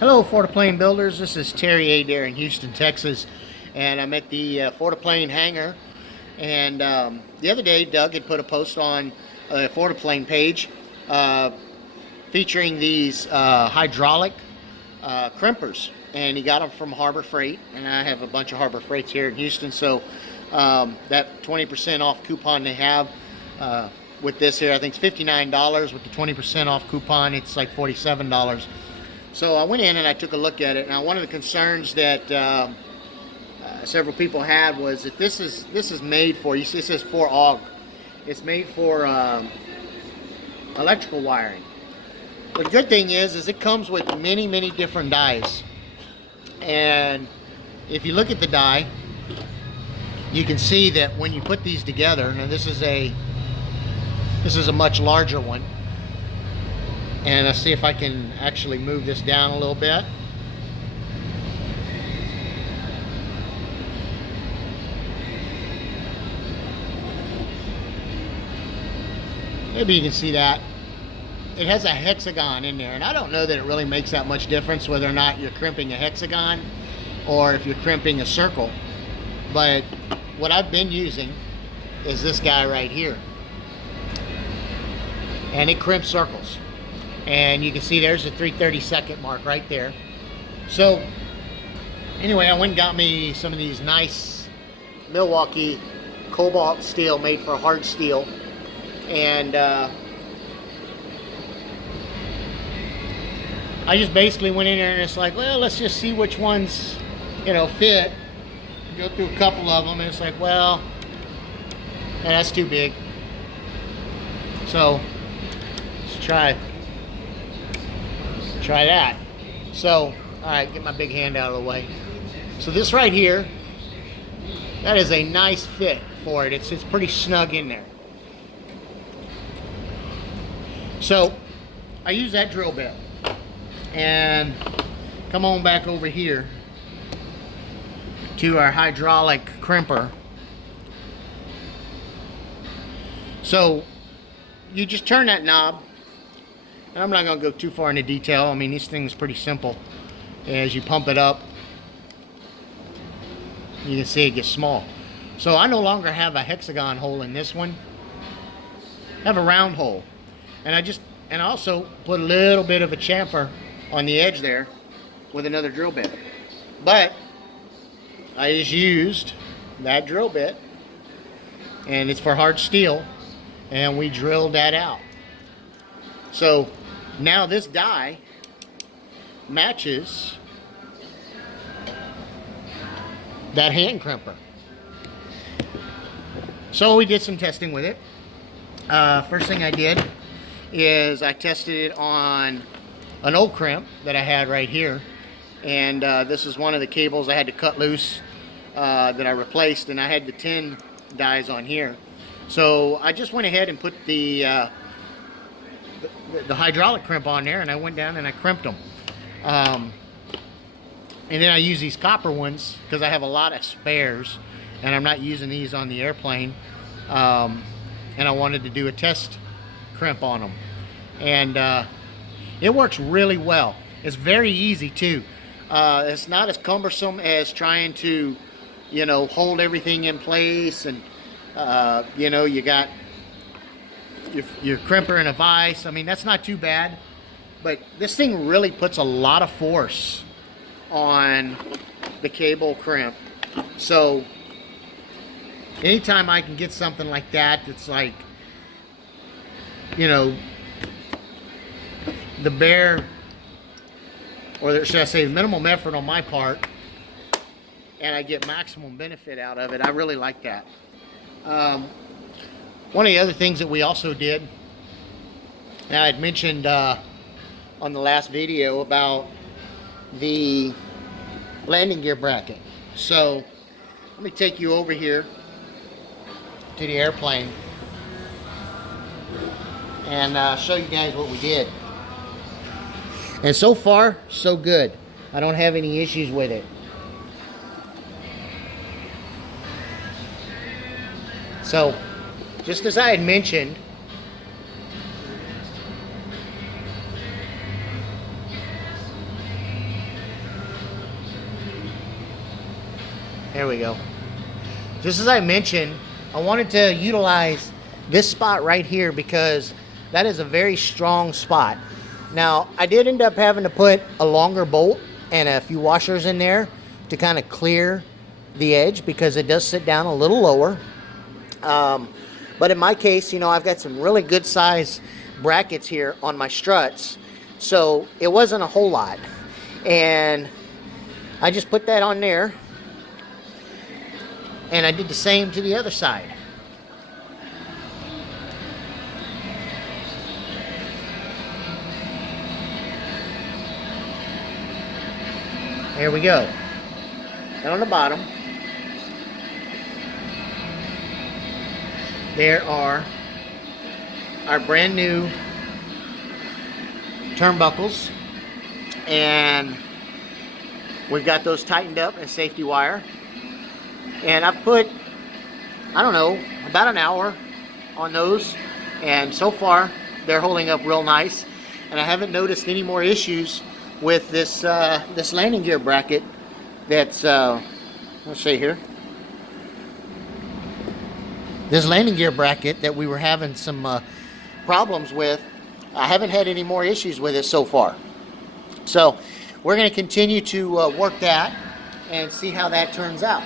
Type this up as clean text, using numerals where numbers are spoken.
Hello, Affordaplane builders. This is Terry Adair in Houston, Texas, and I'm at the Affordaplane hangar. And the other day, Doug had put a post on the Affordaplane page featuring these hydraulic crimpers, and he got them from Harbor Freight. And I have a bunch of Harbor Freights here in Houston, so that 20% off coupon they have with this here, I think it's $59. With the 20% off coupon, it's like $47. So I went in and I took a look at it. Now, one of the concerns that several people had was that this is made for, you see it says 4AUG. It's made for electrical wiring. But the good thing is it comes with many different dies. And if you look at the die, you can see that when you put these together, now this is a much larger one. And I'll see if I can actually move this down a little bit. Maybe you can see that. It has a hexagon in there, and I don't know that it really makes that much difference whether or not you're crimping a hexagon or if you're crimping a circle. But what I've been using is this guy right here. And it crimps circles. And you can see there's a 3/32 mark right there. So anyway, I went and got me some of these nice Milwaukee cobalt steel made for hard steel. And I just basically went in there and it's like, well, let's just see which ones, fit. Go through a couple of them and it's like, well, that's too big. So let's try that. So, alright, get my big hand out of the way. So this right here, that is a nice fit for it. It's pretty snug in there. So, I use that drill bit. And come on back over here to our hydraulic crimper. So, you just turn that knob. And I'm not going to go too far into detail. I mean, this thing is pretty simple. As you pump it up, you can see it gets small. So I no longer have a hexagon hole in this one. I have a round hole. And I also put a little bit of a chamfer on the edge there with another drill bit. But I just used that drill bit, and it's for hard steel, and we drilled that out. So now this die matches that hand crimper. So we did some testing with it. First thing I did is I tested it on an old crimp that I had right here. And this is one of the cables I had to cut loose that I replaced, and I had the 10 dies on here. So I just went ahead and put the hydraulic crimp on there, and I went down and I crimped them. And then I use these copper ones because I have a lot of spares and I'm not using these on the airplane. And I wanted to do a test crimp on them. And it works really well. It's very easy too. It's not as cumbersome as trying to, hold everything in place, and you got your crimper in a vise. I mean, that's not too bad, but this thing really puts a lot of force on the cable crimp. So anytime I can get something like that, it's like, the bare, or should I say minimum effort on my part, and I get maximum benefit out of it. I really like that. One of the other things that we also did, now I had mentioned on the last video about the landing gear bracket. So let me take you over here to the airplane and show you guys what we did. And so far, so good. I don't have any issues with it. So, just as I had mentioned, There we go. Just as I mentioned, I wanted to utilize this spot right here because that is a very strong spot. Now, I did end up having to put a longer bolt and a few washers in there to kind of clear the edge because it does sit down a little lower. But in my case, you know, I've got some really good size brackets here on my struts, so it wasn't a whole lot. And I just put that on there, and I did the same to the other side. There we go. And on the bottom, there are our brand new turnbuckles, and we've got those tightened up in safety wire. And I've put, I don't know, about an hour on those, and so far they're holding up real nice, and I haven't noticed any more issues with this this landing gear bracket that's let's see here, this landing gear bracket that we were having some problems with. I haven't had any more issues with it so far, so we're going to continue to work that and see how that turns out.